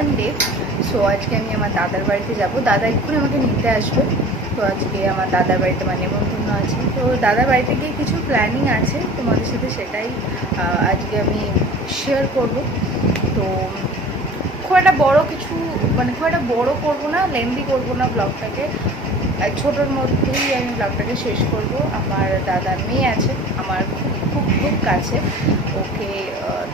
Sunday. So আজকে আমি আমার দাদার বাড়িতে যাব। দাদা এক্ষুনি আমাকে নিতে আসবে। তো আজকে আমার দাদার বাড়িতে মানে নেমন্তন্ন আছে। তো দাদার বাড়িতে গিয়ে কিছু প্ল্যানিং আছে, তোমাদের সাথে সেটাই আজকে আমি শেয়ার করব। তো খুব একটা বড় কিছু মানে খুব একটা বড় করবো না, লেন্দি করবো না ব্লগটাকে, ছোটোর মধ্যেই আমি ব্লগটাকে শেষ করব। আমার দাদার মেয়ে আছে আমার খুব খুব খুব কাছে, ওকে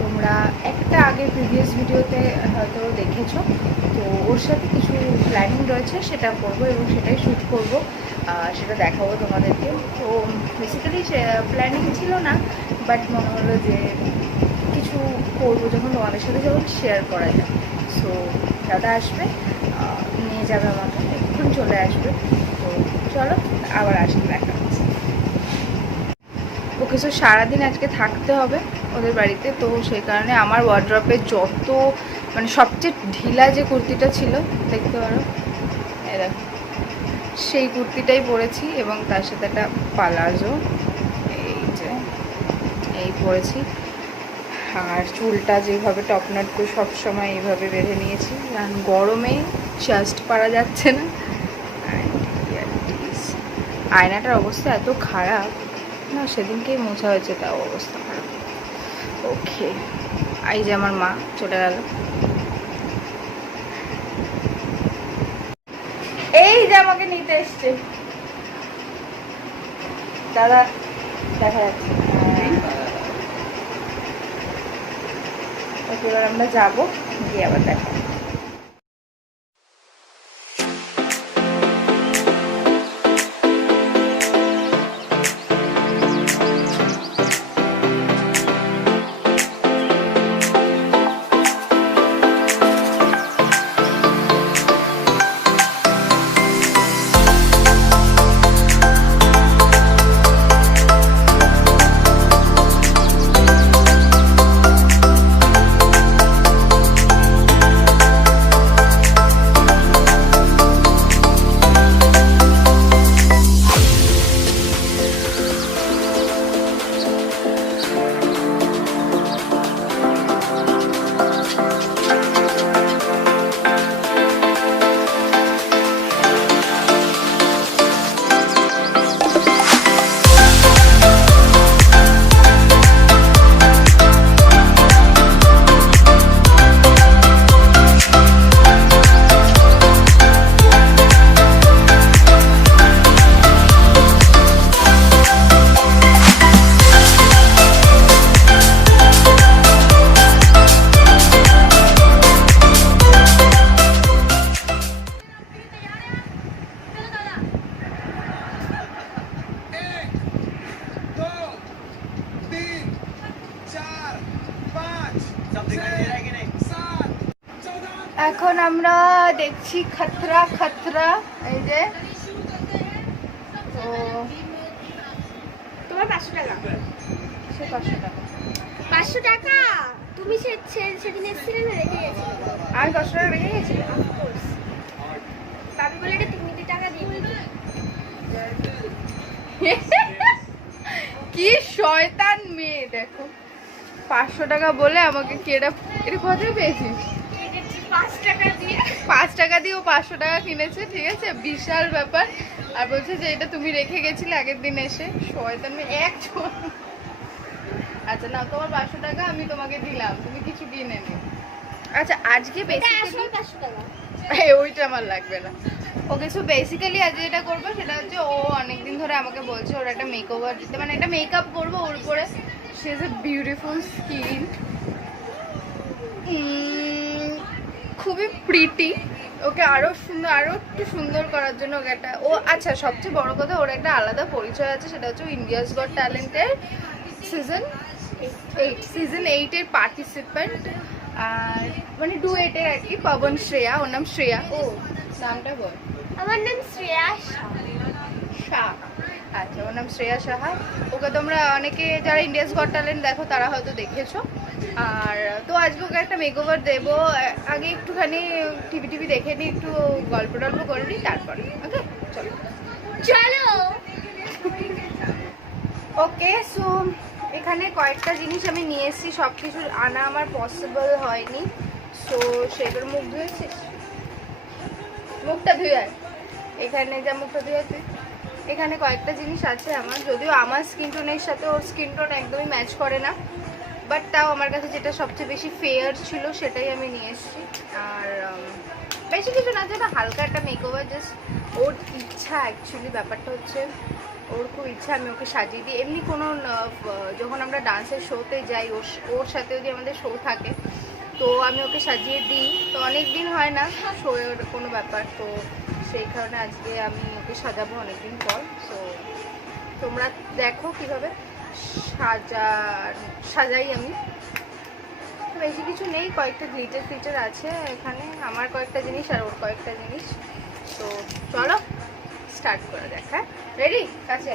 তোমরা একটা আগের প্রিভিয়াস ভিডিওতে হয়তো দেখেছো। তো ওর সাথে কিছু প্ল্যানিং রয়েছে, সেটা করবো এবং সেটাই শ্যুট করবো, সেটা দেখাবো তোমাদেরকে। তো বেসিক্যালি প্ল্যানিং ছিল না, বাট মনে হলো যে কিছু করবো যখন তোমাদের সাথে যখন শেয়ার করা যায়। সো দাদা আসবে, নিয়ে যাবে আমাকে, এখন চলে আসবে। তো চলো আবার আসবে, দেখা হচ্ছে। ওকে, সো সারাদিন আজকে থাকতে হবে ওদের বাড়িতে। তো সেই কারণে আমার ওয়ার্ড্রপে যত মানে সবচেয়ে ঢিলা যে কুর্তিটা ছিল দেখতে পারো, এই দেখো, সেই কুর্তিটাই পরেছি এবং তার সাথে একটা পালাজো এই পরেছি। আর চুলটা যেভাবে টপনাট করে সবসময় এইভাবে বেঁধে নিয়েছি, কারণ গরমে জাস্ট পারা যাচ্ছে না। আয়নাটার অবস্থা এত খারাপ না, সেদিনকেই মোছা হয়েছে, তাও অবস্থা খারাপ। ওকে, এই যে আমার মা চলে গেল, এই যে আমাকে নিতে এসছে দাদা, দেখা যাচ্ছে। ওকে, এবার আমরা যাবো, গিয়ে আবার দেখা। এখন আমরা দেখছি খতরা খতরা, এই যে। তো তোমার 500 টাকা, সে 500 টাকা, 500 টাকা তুমি সেদিন এসেছিলে না, রেখে গেছিলে। আমি 500 টাকা রেখে গেছি। ভাবি বলে এটা তুমি টাকা দিয়ে দিবে। কি শয়তান মেয়ে দেখো, 500 টাকা বলে আমাকে কেডা, এটা কোথায় পেয়েছিস? 5 টাকা দিয়ে, 5 টাকা দিয়ে ও 500 টাকা কিনেছে, ঠিক আছে, বিশাল ব্যাপার। আর বলছে যে এটা তুমি রেখে গেছিলে আগের দিন এসে, শয়তান মেয়ে এক। আচ্ছা না, তোমার 500 টাকা আমি তোমাকে দিলাম, তুমি কিছু কিনে নে। আচ্ছা আজকে বেসিক্যালি 500 টাকা, ওইটা আমার লাগবে না। ওকে, সো বেসিক্যালি আজ যেটা করবো সেটা হচ্ছে, ও অনেকদিন ধরে আমাকে বলছে ওর একটা মেকওভার দিতে, মানে একটা মেকআপ করবো ওর উপরে। She is a beautiful skin, খুবই প্রিটি। ওকে আরও সুন্দর, আরও একটু সুন্দর করার জন্য ওকে একটা, ও আচ্ছা সবচেয়ে বড় কথা, ওর একটা আলাদা পরিচয় আছে, সেটা হচ্ছে ইন্ডিয়াস গট ট্যালেন্টের সিজন 8-এর পার্টিসিপেন্ট। আর মানে ডুয়েটের আর কি, পবন শ্রেয়া, ওর নাম শ্রেয়া। ও নামটা বল। আমার নাম শ্রেয়া শাহ। আচ্ছা, ওর নাম শ্রেয়া সাহা। ওকে তোমরা অনেকে যারা ইন্ডিয়াস গট ট্যালেন্ট দেখো তারা হয়তো দেখেছো। আর তো আজকে ওকে একটা মেকওভার দেবো, আগে একটুখানি টিভি দেখে নিই, একটু গল্প টল্প করে নিই, তারপরে ওকে চলো চলো। ওকে, সো এখানে কয়েকটা জিনিস আমি নিয়ে এসেছি, সব কিছু আনা আমার পসিবল হয়নি, সো সেটার মুখ ধুয়েছিস, মুখটা ধুয়ে আয়। এখানে যা মুখটা ধুয়ে তুই, এখানে কয়েকটা জিনিস আছে আমার, যদিও আমার স্কিন টোনের সাথে ওর স্কিন টোন একদমই ম্যাচ করে না, বাট তাও আমার কাছে যেটা সবচেয়ে বেশি ফেয়ার ছিল সেটাই আমি নিয়ে এসেছি। আর বেশি কিছু না, যেটা হালকা একটা মেকওভার, জাস্ট ওর ইচ্ছা। অ্যাকচুয়ালি ব্যাপারটা হচ্ছে ওর খুব ইচ্ছা আমি ওকে সাজিয়ে দিই। এমনি কোনো যখন আমরা ডান্সের শোতে যাই, ওর সাথে যদি আমাদের শো থাকে তো আমি ওকে সাজিয়ে দিই। তো অনেক দিন হয় না শোয়ের কোনো ব্যাপার, তো সেই কারণে আজকে আমি ওকে সাজাবো অনেকদিন পর। সো তোমরা দেখো কীভাবে সাজাই আমি। বেশি কিছু নেই, কয়েকটা গ্লিটার ফিটার আছে এখানে, আমার কয়েকটা জিনিস আর ওর কয়েকটা জিনিস। তো চলো স্টার্ট করে দেখ। হ্যাঁ, রেডি? কাছে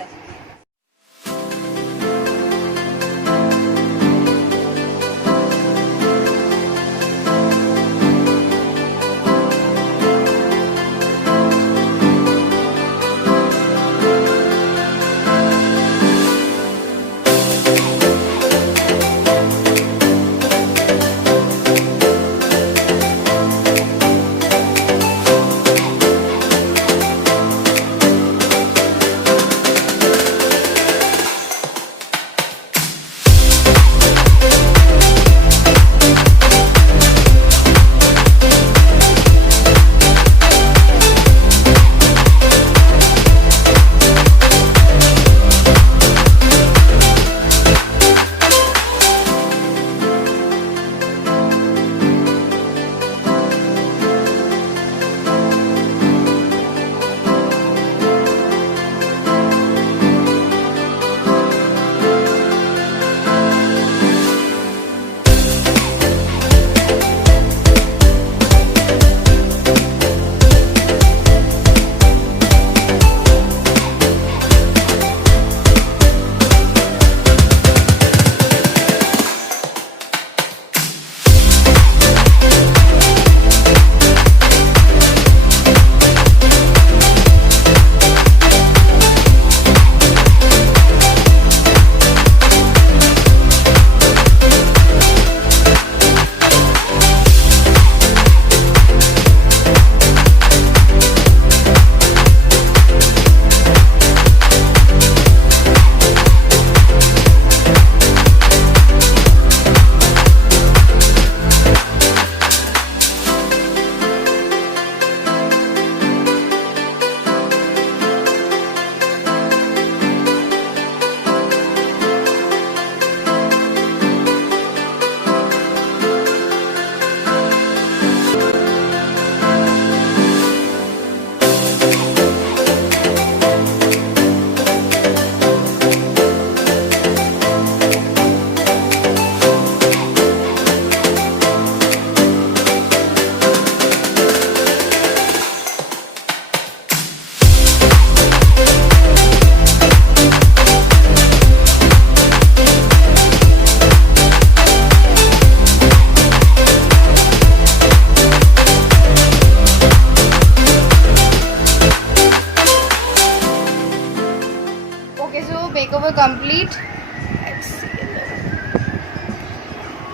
মেকওভার কমপ্লিট।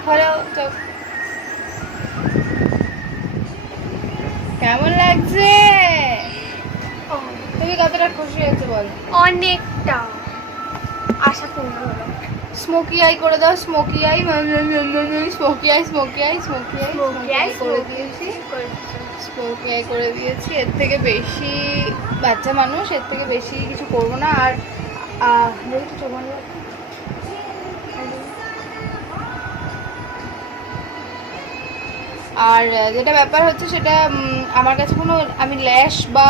হ্যালো, কেমন লাগছে? তুমি কতটা খুশি হয়েছে বল? অনেকটা আশাপূর্ণ হলো। স্মোকি আই করে দাও, smoky I, smoky I, smoky I, smoky I, smoky I করে দিয়েছি, স্মোকি আই করে দিয়েছি। এর থেকে বেশি বাচ্চা মানুষ, এর থেকে বেশি কিছু করবো না। আর আর যেটা ব্যাপার হচ্ছে সেটা আমার কাছে কোনো, আমি ল্যাশ বা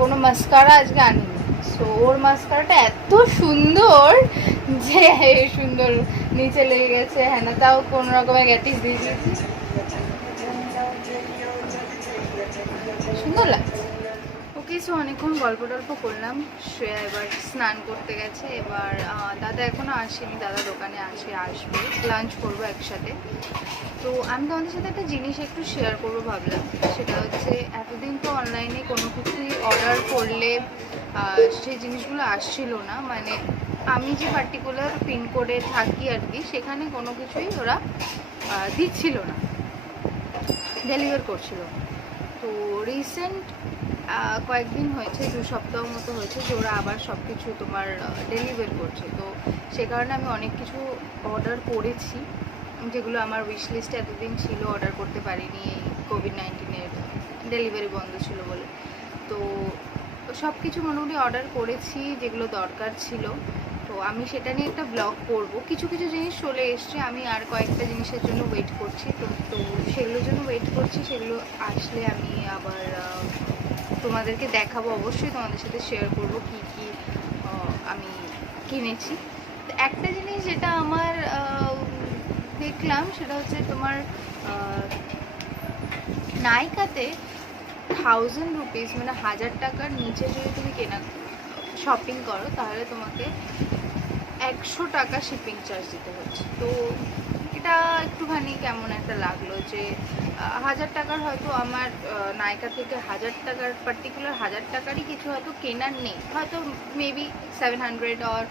কোনো মাস্কারা আজকে আনিনি। সো ওর মাস্কারাটা এত সুন্দর যে সুন্দর নিচে লেগে গেছে, হ্যাঁ না, তাও কোনো রকমের গ্যাটিস দিয়ে দিয়েছি, সুন্দর লাগছে। ওকে, সো অনেকক্ষণ গল্প টল্প করলাম। শ্রেয়া এবার স্নান করতে গেছে। এবার দাদা এখনও আসেনি, দাদা দোকানে আসবে, লাঞ্চ করবো একসাথে। তো আমি তোমাদের সাথে একটা জিনিস একটু শেয়ার করবো ভাবলাম। সেটা হচ্ছে এতদিন তো অনলাইনে কোনো কিছুই অর্ডার করলে সেই জিনিসগুলো আসছিল না, মানে আমি যে পার্টিকুলার পিনকোডে থাকি আর কি, সেখানে কোনো কিছুই ওরা দিচ্ছিল না। ডেলিভার করছিল। তো রিসেন্ট কয়েকদিন হয়েছে, 2 সপ্তাহ মতো হয়েছে যে ওরা আবার সব কিছু তোমার ডেলিভার করছে। তো সে কারণে আমি অনেক কিছু অর্ডার করেছি যেগুলো আমার উইশ লিস্টে এতদিন ছিল, অর্ডার করতে পারিনি এই কোভিড-19-এর ডেলিভারি বন্ধ ছিল বলে। তো সব কিছু মোটামুটি অর্ডার করেছি যেগুলো দরকার ছিল। তো আমি সেটা নিয়ে একটা ব্লগ করব। কিছু কিছু জিনিস চলে এসছে, আমি আর কয়েকটা জিনিসের জন্য ওয়েট করছি। তো সেগুলোর জন্য ওয়েট করছি, সেগুলো আসলে আমি আবার তোমাদেরকে দেখাবো, অবশ্যই তোমাদের সাথে শেয়ার করব কি কি আমি কিনেছি। তো একটা জিনিস যেটা আমার দেখলাম সেটা হচ্ছে তোমার নাইকাতে 1000 রুপিস মানে 1000 টাকার নিচে যদি তুমি শপিং করো তাহলে তোমাকে 100 টাকা শিপিং চার্জ দিতে হচ্ছে। তো এটা একটুখানি কেমন একটা লাগলো যে 1000 টাকার হয়তো আমার নাইকা থেকে 1000 টাকার পার্টিকুলার 1000 টাকারই কিছু হয়তো কেনার নেই, হয়তো মেবি 700 অর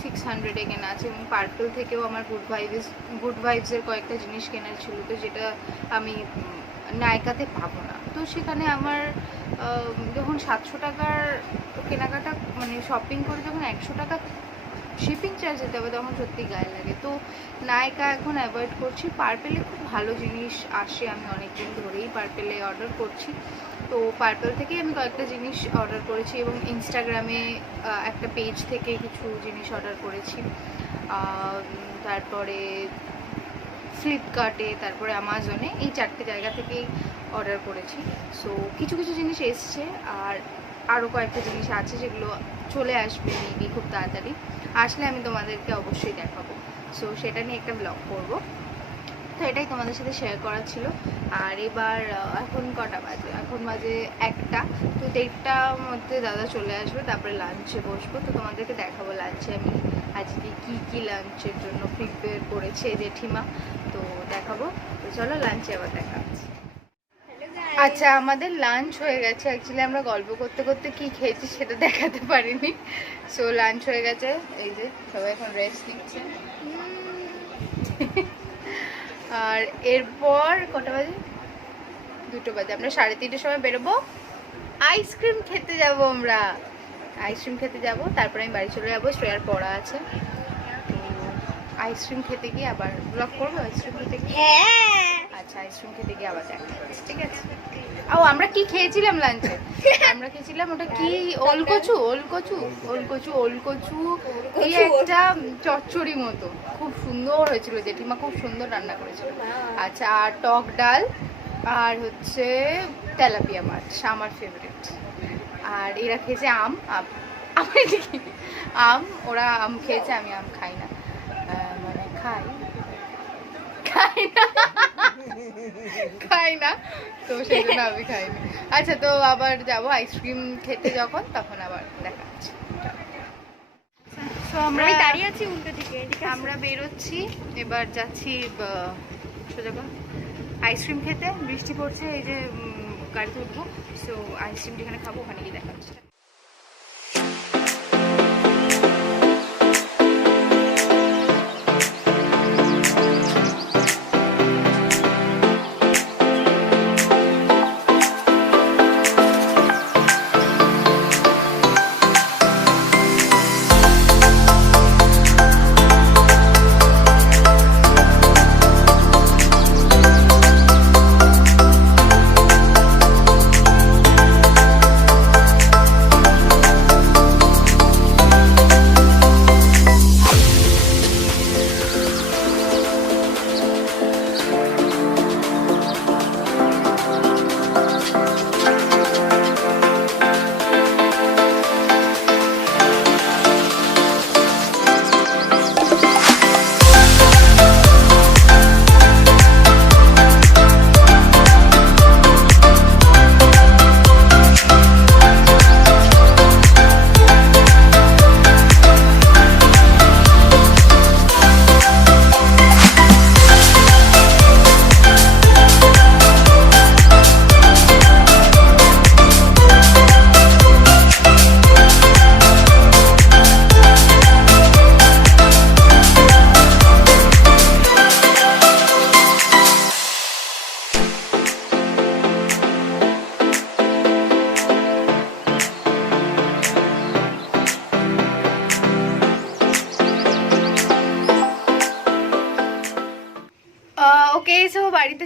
600-এ কেনা আছে। এবং পার্পল থেকেও আমার গুড ভাইবসের কয়েকটা জিনিস কেনার ছিল, তো যেটা আমি নাইকাতে পাবো না। তো সেখানে আমার যখন 700 টাকার কেনাকাটা মানে শপিং করে যখন 100 টাকা শিপিং চার্জ দিতে হবে তখন সত্যি গায়ে লাগে। তো নাইকা এখন অ্যাভয়েড করছি। পার্পেলে খুব ভালো জিনিস আসে, আমি অনেকদিন ধরেই পার্পেলে অর্ডার করছি। তো পার্পেল থেকেই আমি কয়েকটা জিনিস অর্ডার করেছি এবং ইনস্টাগ্রামে একটা পেজ থেকে কিছু জিনিস অর্ডার করেছি, তারপরে ফ্লিপকার্টে, তারপরে অ্যামাজনে, এই 4টে জায়গা থেকেই অর্ডার করেছি। সো কিছু কিছু জিনিস এসছে আর আরও কয়েকটা জিনিস আছে যেগুলো চলে আসবে মেবি খুব তাড়াতাড়ি। আসলে আমি তোমাদেরকে অবশ্যই দেখাবো। সো সেটা নিয়ে একটা ব্লগ করব। তো এটাই তোমাদের সাথে শেয়ার করা ছিল। আর এবার এখন কটা বাজে, এখন বাজে 1টা। তো 1:30টার মধ্যে দাদা চলে আসবে, তারপরে লাঞ্চে বসবো। তো তোমাদেরকে দেখাবো লাঞ্চে আমি আজকে কি লাঞ্চের জন্য প্রিপেয়ার করেছে জেঠিমা, তো দেখাবো। তো চলো লাঞ্চে আবার দেখা হচ্ছে। আচ্ছা, আমাদের লাঞ্চ হয়ে গেছে। অ্যাকচুয়ালি আমরা গল্প করতে করতে কি খেয়েছি সেটা দেখাতে পারিনি। সো লাঞ্চ হয়ে গেছে, এই যে সবাই এখন রেস্ট নিচ্ছে। আর এরপর কটা বাজে, 2টো বাজে, আমরা 3:30টার সময় বেরোবো। আইসক্রিম খেতে যাবো, আমরা আইসক্রিম খেতে যাব। তারপরে আমি বাড়ি চলে যাবো, শ্রেয়ার পড়া আছে। তো আইসক্রিম খেতে গিয়ে আবার ব্লগ করবো। আইসক্রিম খেতে গিয়ে, আচ্ছা আইসক্রিম খেতে গিয়ে আবার দেখা হচ্ছে, ঠিক আছে? ও আমরা কি খেয়েছিলাম লাঞ্চে? আমরা খেয়েছিলাম ওটা কি, ওলকচু এই একটা চচ্চড়ি মতো, খুব সুন্দর হয়েছিল, জেঠিমা খুব সুন্দর রান্না করেছিল। আচ্ছা, আর টক ডাল, আর হচ্ছে তেলাপিয়া মাছ, আমার ফেভারিট। আর এরা খেয়েছে আম, আমার আম, ওরা আম খেয়েছে, আমি আম খাই না, মানে খাই না, তো সেই জন্য আমি খাইনি। আচ্ছা, তো আবার যাব আইসক্রিম খেতে, যখন তখন আবার দেখা হচ্ছে। আমরা দাঁড়িয়ে আছি উল্টো দিকে, আমরা বেরোচ্ছি, এবার যাচ্ছি সোজা আইসক্রিম খেতে। বৃষ্টি পড়ছে, এই যে গাড়িতে উঠবো। সো আইসক্রিম যেখানে খাবো ওখানে গিয়ে দেখা হচ্ছে।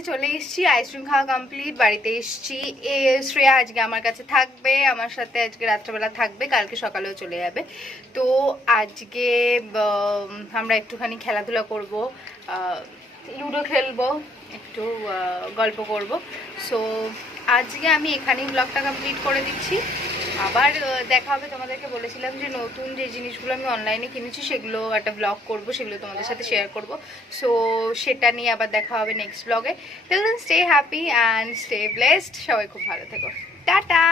চলে এসেছি, আইসক্রিম খাওয়া কমপ্লিট, বাড়িতে এসেছি। শ্রেয়া আজকে আমার কাছে থাকবে, আমার সাথে আজকে রাত্রেবেলা থাকবে, কালকে সকালেও চলে যাবে। তো আজকে আমরা একটুখানি খেলাধুলা করবো, লুডো খেলবো, একটু গল্প করব। সো আজকে আমি এখানেই ব্লগটা কমপ্লিট করে দিচ্ছি। আবার দেখা হবে, তোমাদেরকে বলেছিলাম যে নতুন যে জিনিসগুলো আমি অনলাইনে কিনেছি সেগুলো একটা ব্লগ করব, সেগুলো তোমাদের সাথে শেয়ার করব। সো সেটা নিয়ে আবার দেখা হবে নেক্সট ব্লগে। Till then stay happy and stay blessed, সবাই খুব ভালো থেকো। টাটা,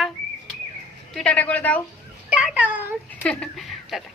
তুই টাটা করে দাও। টাটা। টাটা।